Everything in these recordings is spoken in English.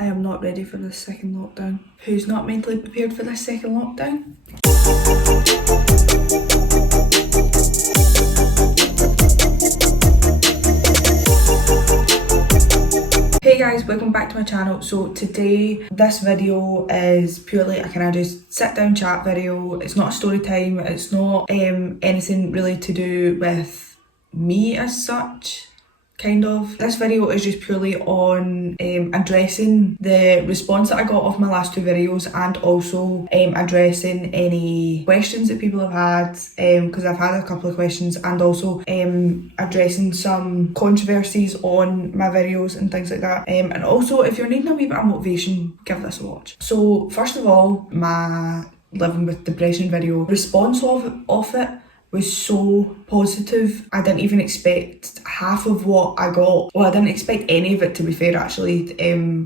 I am not ready for this second lockdown. Who's not mentally prepared for this second lockdown? Hey guys, welcome back to my channel. So today, this video is purely a kind of just sit down chat video. It's not a story time, it's not anything really to do with me as such. Kind of. This video is just purely on addressing the response that I got off my last two videos, and also addressing any questions that people have had, because I've had a couple of questions, and also addressing some controversies on my videos and things like that. And also, if you're needing a wee bit of motivation, give this a watch. So first of all, my living with depression video response of it was so positive. I didn't even expect half of what I got. Well, I didn't expect any of it, to be fair, actually.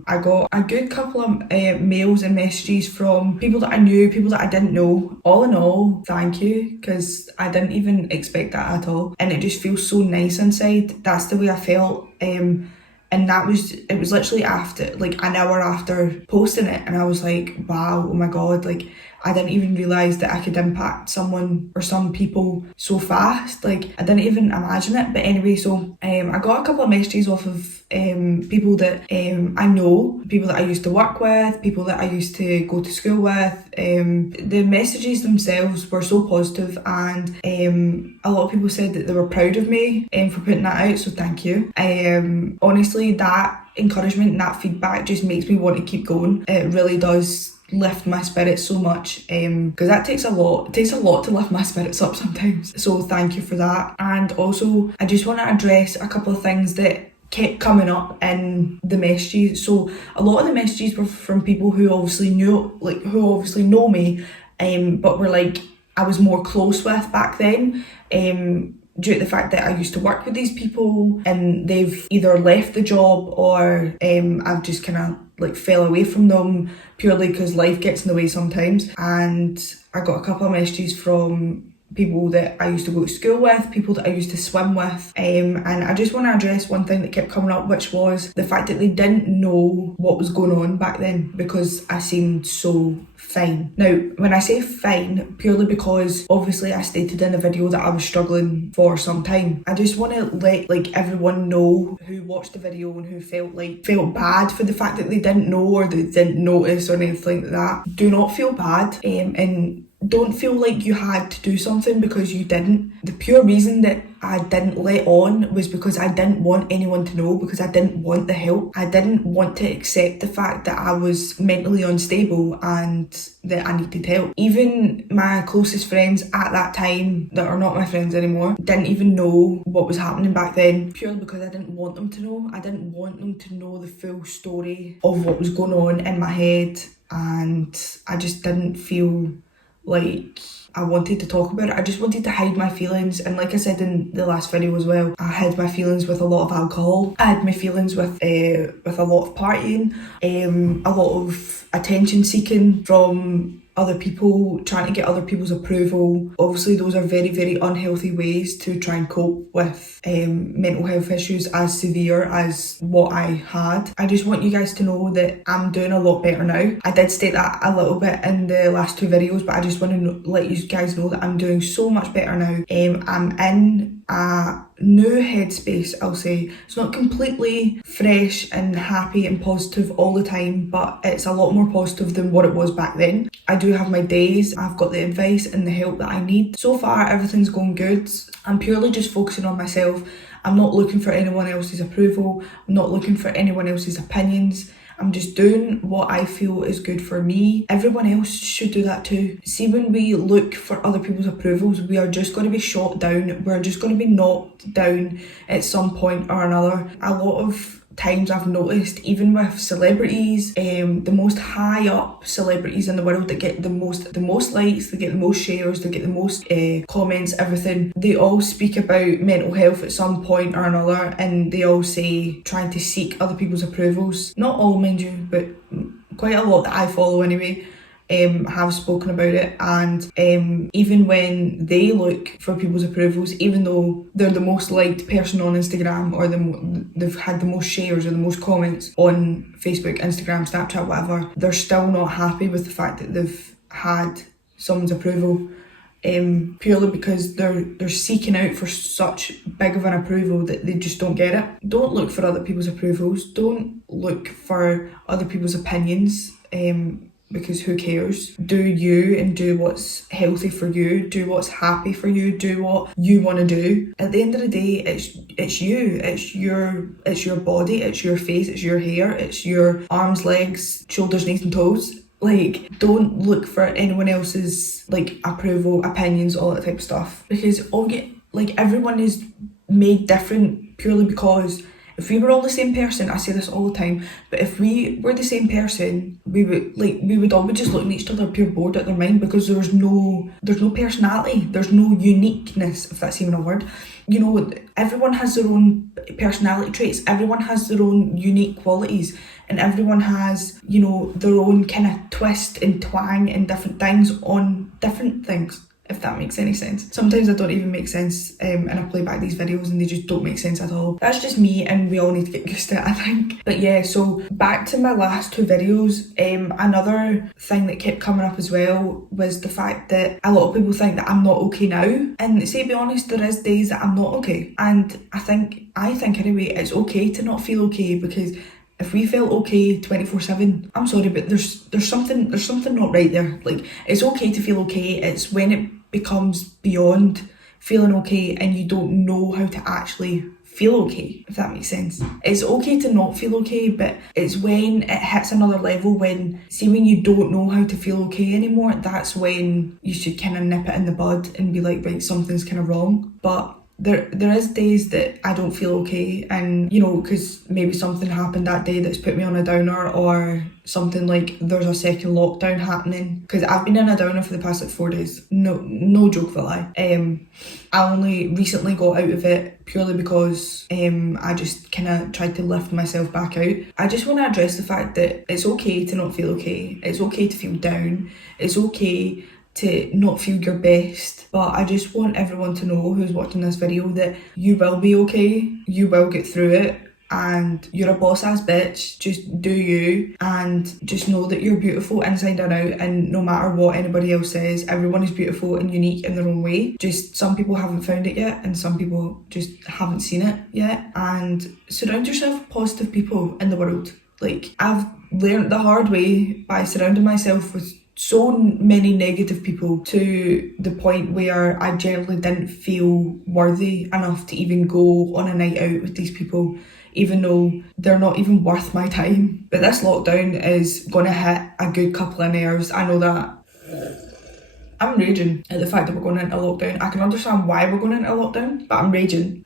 I got a good couple of mails and messages from people that I knew, people that I didn't know. All in all, thank you, because I didn't even expect that at all. And it just feels so nice inside. That's the way I felt. And it was literally after, like an hour after posting it, and I was like, wow, oh my god, like I didn't even realise that I could impact someone or some people so fast. Like, I didn't even imagine it. But anyway, so I got a couple of messages off of people that I know, people that I used to work with, people that I used to go to school with. The messages themselves were so positive, and a lot of people said that they were proud of me for putting that out, so thank you. Honestly, that encouragement and that feedback just makes me want to keep going. It really does lift my spirits so much, because that takes a lot. It takes a lot to lift my spirits up sometimes, so thank you for that. And also, I just want to address a couple of things that kept coming up in the messages. So a lot of the messages were from people who obviously know me, but were like I was more close with back then, due to the fact that I used to work with these people, and they've either left the job or I've just kind of like fell away from them purely because life gets in the way sometimes. And I got a couple of messages from people that I used to go to school with, people that I used to swim with, and I just want to address one thing that kept coming up, which was the fact that they didn't know what was going on back then, because I seemed so fine. Now, when I say fine, purely because obviously I stated in a video that I was struggling for some time. I just want to let like everyone know who watched the video and who felt bad for the fact that they didn't know or they didn't notice or anything like that. Do not feel bad, and don't feel like you had to do something because you didn't. The pure reason that I didn't let on was because I didn't want anyone to know, because I didn't want the help. I didn't want to accept the fact that I was mentally unstable and that I needed help. Even my closest friends at that time, that are not my friends anymore, didn't even know what was happening back then, purely because I didn't want them to know. I didn't want them to know the full story of what was going on in my head, and I just didn't feel like I wanted to talk about it. I just wanted to hide my feelings, and like I said in the last video as well, I hid my feelings with a lot of alcohol. I had my feelings with a lot of partying, a lot of attention seeking from other people, trying to get other people's approval. Obviously, those are very, very unhealthy ways to try and cope with mental health issues as severe as what I had. I just want you guys to know that I'm doing a lot better now. I did state that a little bit in the last two videos, but I just want to let you guys know that I'm doing so much better now. I'm in a new headspace, I'll say. It's not completely fresh and happy and positive all the time, but it's a lot more positive than what it was back then. I do have my days. I've got the advice and the help that I need. So far, everything's going good. I'm purely just focusing on myself. I'm not looking for anyone else's approval. I'm not looking for anyone else's opinions. I'm just doing what I feel is good for me. Everyone else should do that too. See, when we look for other people's approvals, we are just going to be shot down. We're just going to be knocked down at some point or another. A lot of times I've noticed, even with celebrities, the most high up celebrities in the world that get the most likes, they get the most shares, they get the most comments, everything, they all speak about mental health at some point or another, and they all say trying to seek other people's approvals. Not all, mind you, but quite a lot that I follow anyway. have spoken about it, and even when they look for people's approvals, even though they're the most liked person on Instagram, or they've had the most shares or the most comments on Facebook, Instagram, Snapchat, whatever, they're still not happy with the fact that they've had someone's approval, purely because they're seeking out for such big of an approval that they just don't get it. Don't look for other people's approvals, don't look for other people's opinions, because who cares? Do you, and do what's healthy for you, do what's happy for you, do what you want to do. At the end of the day, it's you, it's your body, it's your face, it's your hair, it's your arms, legs, shoulders, knees and toes. Like, don't look for anyone else's like approval, opinions, all that type of stuff, because everyone is made different, purely because if we were all the same person, I say this all the time, but if we were the same person, we would all be just looking at each other pure bored out their mind, because there's no personality, there's no uniqueness, if that's even a word. You know, everyone has their own personality traits, everyone has their own unique qualities, and everyone has, you know, their own kind of twist and twang and different things on different things, if that makes any sense. Sometimes I don't even make sense, and I play back these videos and they just don't make sense at all. That's just me, and we all need to get used to it, I think. But yeah, so back to my last two videos, another thing that kept coming up as well was the fact that a lot of people think that I'm not okay now. And to be honest, there is days that I'm not okay. And I think anyway, it's okay to not feel okay, because if we felt okay 24/7, I'm sorry, but there's something not right there. Like, it's okay to feel okay. It's when it becomes beyond feeling okay and you don't know how to actually feel okay, if that makes sense. It's okay to not feel okay, but it's when it hits another level, when you don't know how to feel okay anymore, that's when you should kind of nip it in the bud and be like, right, something's kind of wrong. But there is days that I don't feel okay, and you know, because maybe something happened that day that's put me on a downer, or something like there's a second lockdown happening, because I've been in a downer for the past 4 days. No joke of a lie. I only recently got out of it purely because I just kind of tried to lift myself back out. I just want to address the fact that it's okay to not feel okay. It's okay to feel down. It's okay to not feel your best, but I just want everyone to know who's watching this video that you will be okay, you will get through it, and you're a boss ass bitch. Just do you, and just know that you're beautiful inside and out, and no matter what anybody else says, everyone is beautiful and unique in their own way. Just some people haven't found it yet, and some people just haven't seen it yet. And surround yourself with positive people in the world. Like, I've learned the hard way by surrounding myself with so many negative people, to the point where I generally didn't feel worthy enough to even go on a night out with these people, even though they're not even worth my time. But this lockdown is gonna hit a good couple of nerves, I know that. I'm raging at the fact that we're going into lockdown. I can understand why we're going into lockdown, but I'm raging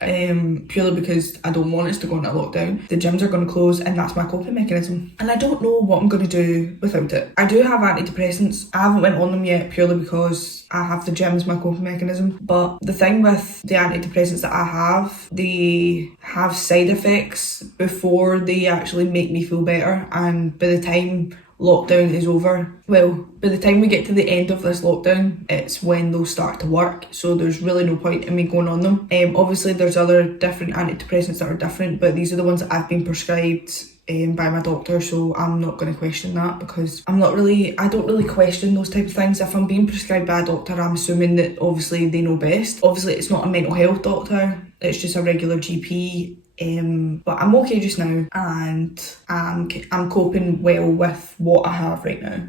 purely because I don't want us to go into lockdown. The gyms are going to close, and that's my coping mechanism. And I don't know what I'm going to do without it. I do have antidepressants. I haven't went on them yet, purely because I have the gym as my coping mechanism. But the thing with the antidepressants that I have, they have side effects before they actually make me feel better. And by the time lockdown is over, well, by the time we get to the end of this lockdown, it's when they'll start to work, so there's really no point in me going on them. Obviously there's other different antidepressants that are different, but these are the ones that I've been prescribed by my doctor, so I'm not going to question that, because I don't really question those type of things. If I'm being prescribed by a doctor, I'm assuming that obviously they know best. Obviously it's not a mental health doctor, it's just a regular GP. But I'm okay just now, and I'm coping well with what I have right now.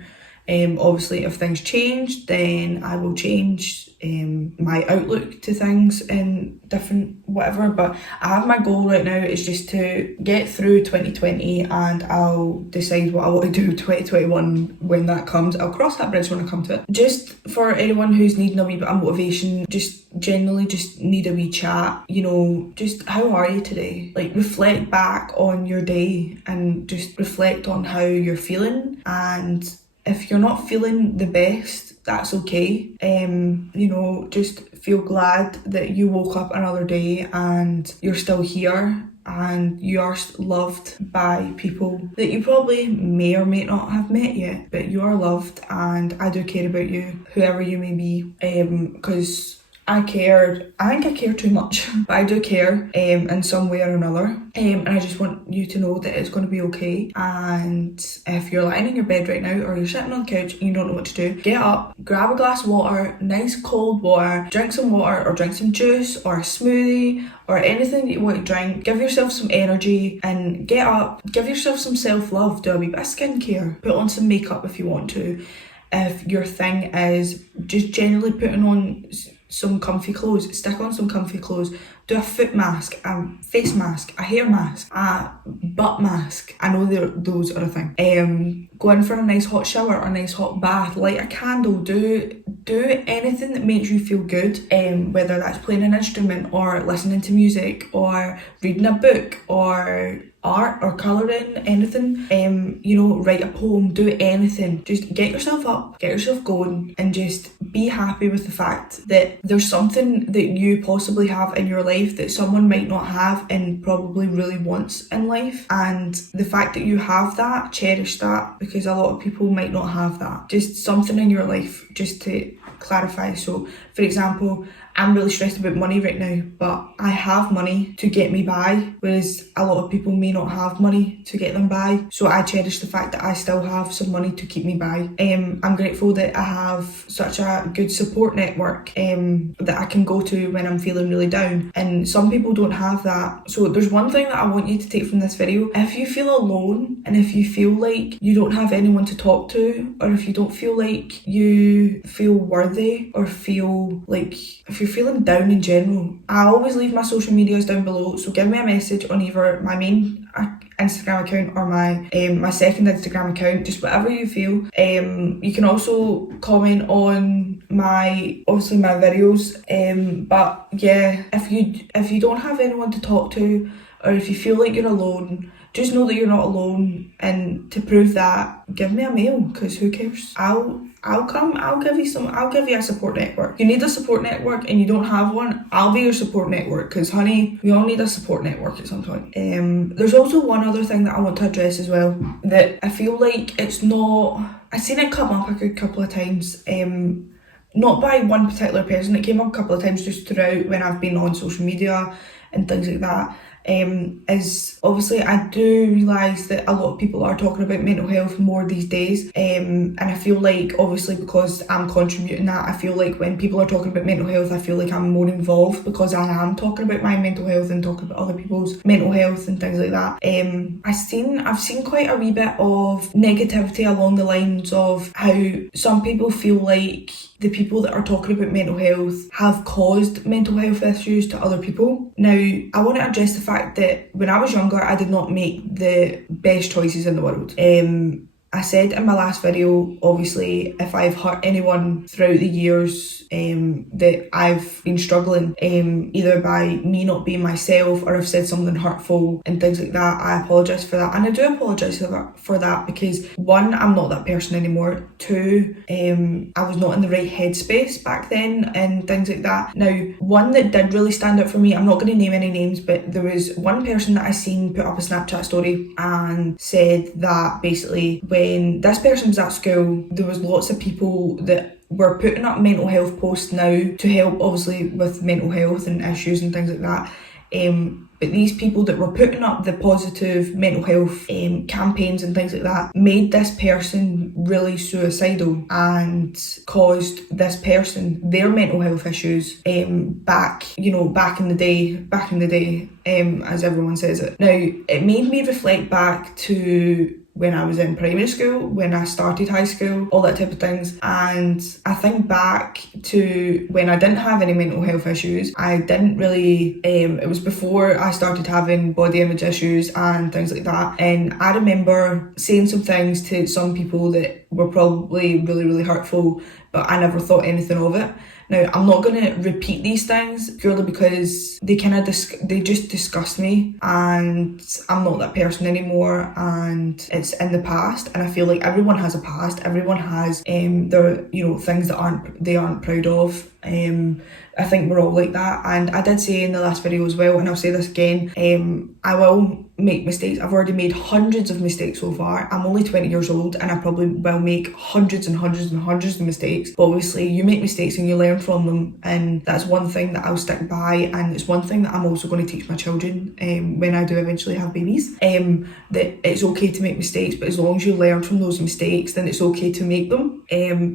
Obviously if things change, then I will change my outlook to things and different whatever, but I have my goal right now is just to get through 2020, and I'll decide what I want to do 2021 when that comes. I'll cross that bridge when I come to it. Just for anyone who's needing a wee bit of motivation, just generally just need a wee chat, you know, just how are you today? Like, reflect back on your day and just reflect on how you're feeling, and if you're not feeling the best, that's okay. You know, just feel glad that you woke up another day and you're still here, and you are loved by people that you probably may or may not have met yet, but you are loved, and I do care about you, whoever you may be, because I think I care too much, but I do care in some way or another, and I just want you to know that it's going to be okay. And if you're lying in your bed right now, or you're sitting on the couch and you don't know what to do, get up, grab a glass of water, nice cold water, drink some water or drink some juice or a smoothie or anything that you want to drink. Give yourself some energy and get up, give yourself some self-love, do a wee bit of skincare, put on some makeup if you want to. If your thing is just generally putting on some comfy clothes, stick on some comfy clothes, do a foot mask, a face mask, a hair mask, a butt mask. I know those are a thing. Go in for a nice hot shower or a nice hot bath, light a candle, do anything that makes you feel good, whether that's playing an instrument or listening to music or reading a book or art or colouring, anything, write a poem, do anything. Just get yourself up, get yourself going, and just be happy with the fact that there's something that you possibly have in your life that someone might not have and probably really wants in life. And the fact that you have that, cherish that, because a lot of people might not have that. Just something in your life, just to clarify. So for example, I'm really stressed about money right now, but I have money to get me by, whereas a lot of people may not have money to get them by. So I cherish the fact that I still have some money to keep me by. I'm grateful that I have such a good support network that I can go to when I'm feeling really down, and some people don't have that. So there's one thing that I want you to take from this video. If you feel alone, and if you feel like you don't have anyone to talk to, or if you don't feel like you feel worthy, or feel like, if you're feeling down in general, I always leave my social medias down below, so give me a message on either my main Instagram account or my second Instagram account, just whatever you feel. You can also comment on my videos, but yeah, if you don't have anyone to talk to, or if you feel like you're alone, just know that you're not alone. And to prove that, give me a mail, because who cares? I'll come, I'll give you a support network. You need a support network and you don't have one, I'll be your support network, because honey, we all need a support network at some point. There's also one other thing that I want to address as well, that I feel like it's not, I've seen it come up a good couple of times, not by one particular person, it came up a couple of times just throughout when I've been on social media and things like that. Is obviously, I do realise that a lot of people are talking about mental health more these days, and I feel like, obviously because I'm contributing that, I feel like when people are talking about mental health, I feel like I'm more involved, because I am talking about my mental health and talking about other people's mental health and things like that. I've seen quite a wee bit of negativity along the lines of how some people feel like the people that are talking about mental health have caused mental health issues to other people. Now, I want to address the fact that when I was younger, I did not make the best choices in the world. I said in my last video, obviously, if I've hurt anyone throughout the years, that I've been struggling, either by me not being myself, or I've said something hurtful and things like that, I apologise for that. And I do apologise for that because, one, I'm not that person anymore. Two, I was not in the right headspace back then and things like that. Now, one that did really stand out for me, I'm not going to name any names, but there was one person that I seen put up a Snapchat story and said that basically when this person was at school, there was lots of people that were putting up mental health posts now to help, obviously, with mental health and issues and things like that. But these people that were putting up the positive mental health campaigns and things like that made this person really suicidal and caused this person their mental health issues back in the day, as everyone says it. Now, it made me reflect back to when I was in primary school, when I started high school, all that type of things. And I think back to when I didn't have any mental health issues. I didn't really, it was before I started having body image issues and things like that. And I remember saying some things to some people that were probably really, really hurtful, but I never thought anything of it. Now, I'm not going to repeat these things purely because they they just disgust me, and I'm not that person anymore, and it's in the past. And I feel like everyone has a past. Everyone has their things that they aren't proud of. I think we're all like that. And I did say in the last video as well, and I'll say this again, I will make mistakes. I've already made hundreds of mistakes so far. I'm only 20 years old and I probably will make hundreds and hundreds and hundreds of mistakes. But obviously you make mistakes and you learn from them, and that's one thing that I'll stick by, and it's one thing that I'm also going to teach my children when I do eventually have babies, that it's okay to make mistakes, but as long as you learn from those mistakes, then it's okay to make them.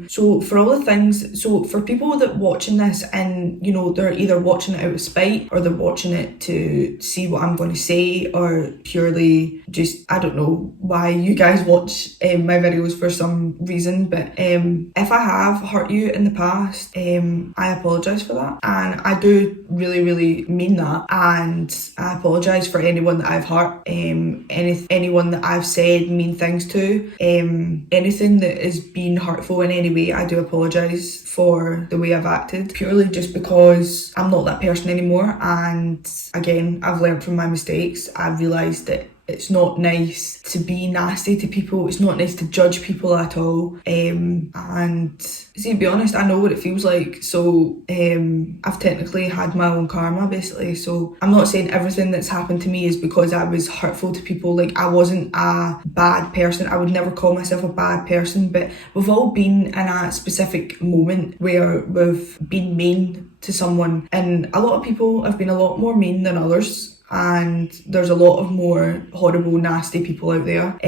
So for all the things, so for people that watching this and you know they're either watching it out of spite or they're watching it to see what I'm going to say, or purely just, I don't know why you guys watch my videos for some reason, but if I have hurt you in the past, I apologise for that, and I do really mean that, and I apologise for anyone that I've hurt, anyone that I've said mean things to, anything that has been hurtful in any way. I do apologise for the way I've acted, purely just because I'm not that person anymore, and again, I've learned from my mistakes. I've realised that it's not nice to be nasty to people. It's not nice to judge people at all. And see, to be honest, I know what it feels like. So I've technically had my own karma, basically. So I'm not saying everything that's happened to me is because I was hurtful to people. Like, I wasn't a bad person. I would never call myself a bad person. But we've all been in a specific moment where we've been mean to someone. And a lot of people have been a lot more mean than others. And there's a lot of more horrible, nasty people out there.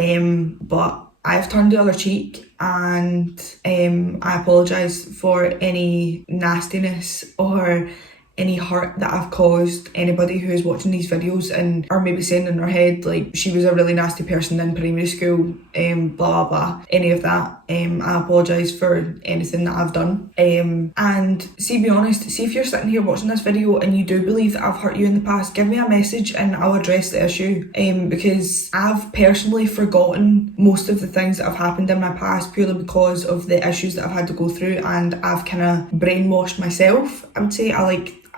But I've turned the other cheek, and I apologise for any nastiness or any hurt that I've caused anybody who is watching these videos and are maybe saying in their head like she was a really nasty person in primary school, blah blah, any of that. I apologise for anything that I've done. And see, be honest, see if you're sitting here watching this video and you do believe that I've hurt you in the past, give me a message and I'll address the issue, because I've personally forgotten most of the things that have happened in my past purely because of the issues that I've had to go through, and I've kind of brainwashed myself. I would say I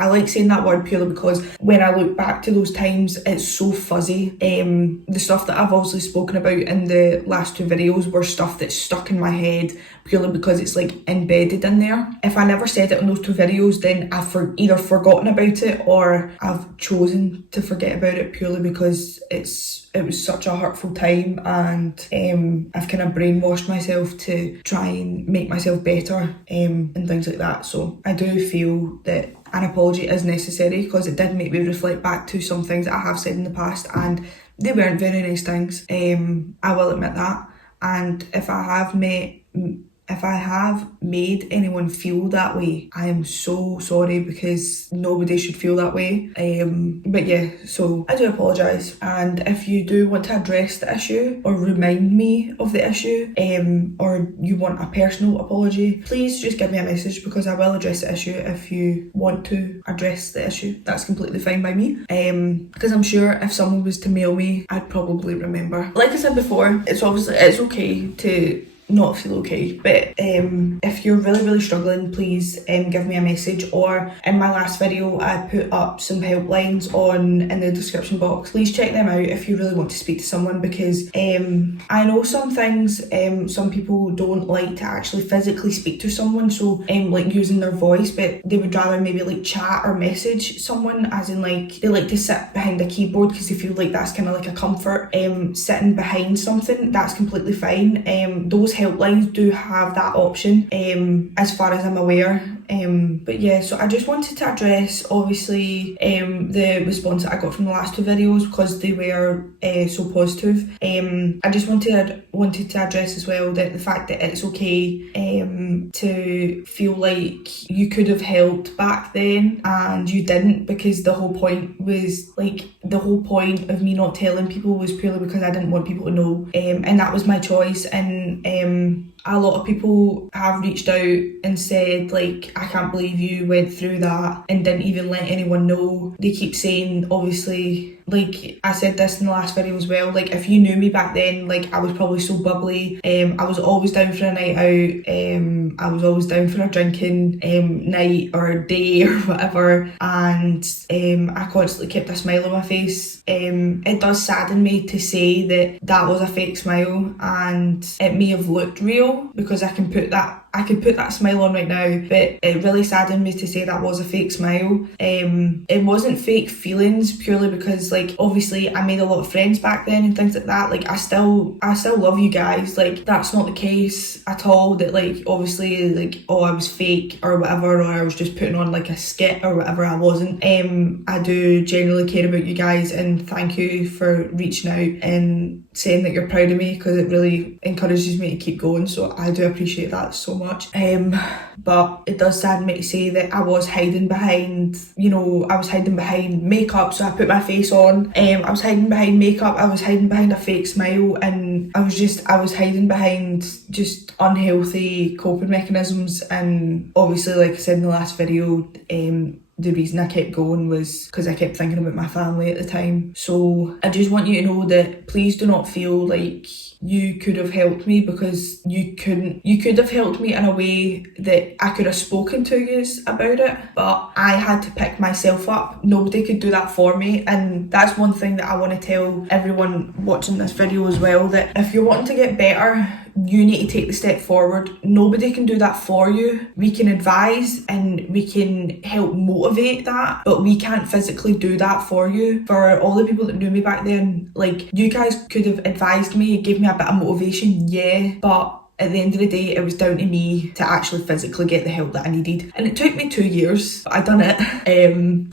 like saying that word purely because when I look back to those times, it's so fuzzy. The stuff that I've obviously spoken about in the last two videos were stuff that's stuck in my head purely because it's like embedded in there. If I never said it in those two videos, then I've either forgotten about it or I've chosen to forget about it purely because it was such a hurtful time, and I've kind of brainwashed myself to try and make myself better, and things like that. So I do feel that an apology is necessary because it did make me reflect back to some things that I have said in the past, and they weren't very nice things. I will admit that. And if I have made anyone feel that way, I am so sorry, because nobody should feel that way. But yeah, so I do apologise, and if you do want to address the issue or remind me of the issue, or you want a personal apology, please just give me a message, because I will address the issue. If you want to address the issue, that's completely fine by me, because I'm sure if someone was to mail me, I'd probably remember. Like I said before, it's okay to not feel okay, but if you're really struggling, please give me a message, or in my last video I put up some helplines in the description box. Please check them out if you really want to speak to someone, because I know some things some people don't like to actually physically speak to someone, so like using their voice, but they would rather maybe like chat or message someone, as in like they like to sit behind a keyboard because they feel like that's kind of like a comfort. Sitting behind something, that's completely fine. Those helplines do have that option, as far as I'm aware. But yeah, so I just wanted to address obviously the response that I got from the last two videos, because they were so positive. I just wanted to address as well that the fact that it's okay to feel like you could have helped back then and you didn't, because the whole point of me not telling people was purely because I didn't want people to know, and that was my choice. And a lot of people have reached out and said like, I can't believe you went through that and didn't even let anyone know. They keep saying, obviously, like I said this in the last video as well, like if you knew me back then, like I was probably so bubbly. I was always down for a night out. I was always down for a drinking night or a day or whatever, and I constantly kept a smile on my face. It does sadden me to say that was a fake smile, and it may have looked real because I can put that I could put that smile on right now, but it really saddened me to say that was a fake smile. It wasn't fake feelings, purely because like obviously I made a lot of friends back then and things like that. Like I still love you guys. Like that's not the case at all, that like obviously like, oh, I was fake or whatever, or I was just putting on like a skit or whatever. I wasn't. I do genuinely care about you guys, and thank you for reaching out and saying that you're proud of me, because it really encourages me to keep going, so I do appreciate that so much. But it does sadden me to say that I was hiding behind, I was hiding behind makeup, so I put my face on. I was hiding behind makeup, I was hiding behind a fake smile, and I was hiding behind just unhealthy coping mechanisms. And obviously, like I said in the last video, the reason I kept going was because I kept thinking about my family at the time. So I just want you to know that please do not feel like you could have helped me, because you couldn't. You could have helped me in a way that I could have spoken to you about it, but I had to pick myself up. Nobody could do that for me, and that's one thing that I want to tell everyone watching this video as well, that if you're wanting to get better, you need to take the step forward. Nobody can do that for you. We can advise and we can help motivate that, but we can't physically do that for you. For all the people that knew me back then, like, you guys could have advised me, give me a bit of motivation, yeah, but at the end of the day, it was down to me to actually physically get the help that I needed. And it took me 2 years, but I done it.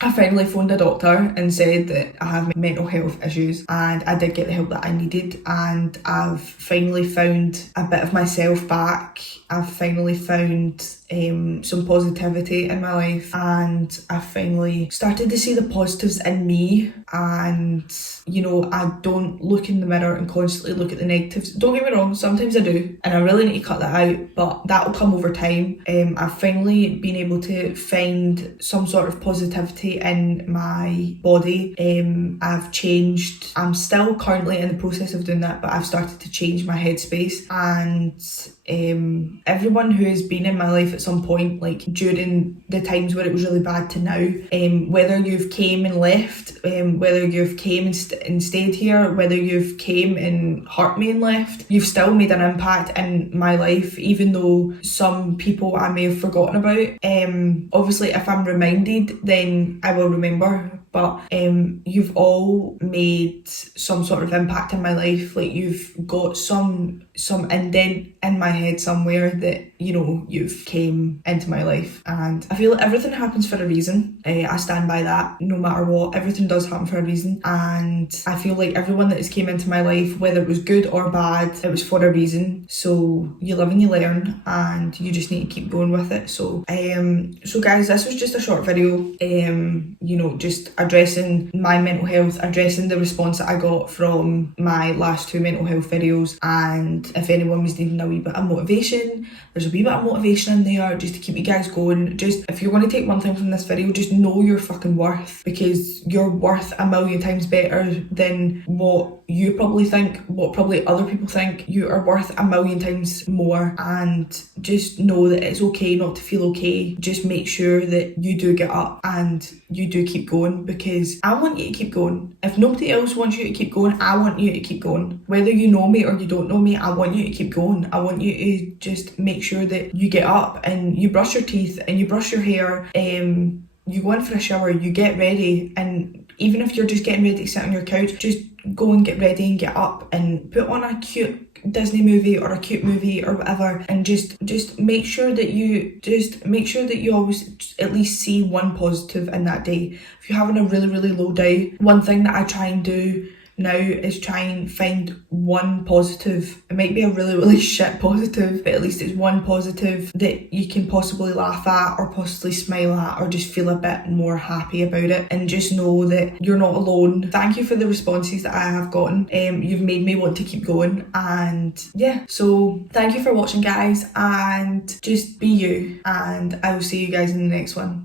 I finally phoned a doctor and said that I have mental health issues, and I did get the help that I needed, and I've finally found a bit of myself back. I've finally found some positivity in my life, and I finally started to see the positives in me. And I don't look in the mirror and constantly look at the negatives. Don't get me wrong, sometimes I do, and I really need to cut that out, but that will come over time. I've finally been able to find some sort of positivity in my body. I've changed. I'm still currently in the process of doing that, but I've started to change my headspace. And everyone who has been in my life at some point, like during the times where it was really bad to now, whether you've came and left, whether you've came and stayed here, whether you've came and hurt me and left, you've still made an impact in my life, even though some people I may have forgotten about. Obviously if I'm reminded, then I will remember, but you've all made some sort of impact in my life. Like, you've got some indent in my head somewhere that you've came into my life, and I feel like everything happens for a reason. I stand by that. No matter what, everything does happen for a reason, and I feel like everyone that has came into my life, whether it was good or bad, it was for a reason. So you live and you learn, and you just need to keep going with it. So guys, this was just a short video, just addressing my mental health, addressing the response that I got from my last 2 mental health videos. And if anyone was needing a wee bit of motivation, there's a wee bit of motivation in there just to keep you guys going. Just, if you're going to take one thing from this video, just know your fucking worth, because you're worth a million times better than what you probably think, what probably other people think. You are worth a million times more, and just know that it's okay not to feel okay. Just make sure that you do get up and you do keep going, because I want you to keep going. If nobody else wants you to keep going, I want you to keep going. Whether you know me or you don't know me, I want you to keep going. I want you to just make sure that you get up and you brush your teeth and you brush your hair, you go in for a shower, you get ready, and even if you're just getting ready to sit on your couch, just go and get ready and get up and put on a cute Disney movie or a cute movie or whatever, and just make sure that you always at least see one positive in that day. If you're having a really, really low day, one thing that I try and do now is try and find one positive. It might be a really, really shit positive, but at least it's one positive that you can possibly laugh at or possibly smile at, or just feel a bit more happy about it. And just know that you're not alone. Thank you for the responses that I have gotten. You've made me want to keep going. And yeah, so thank you for watching, guys, and just be you, and I will see you guys in the next one.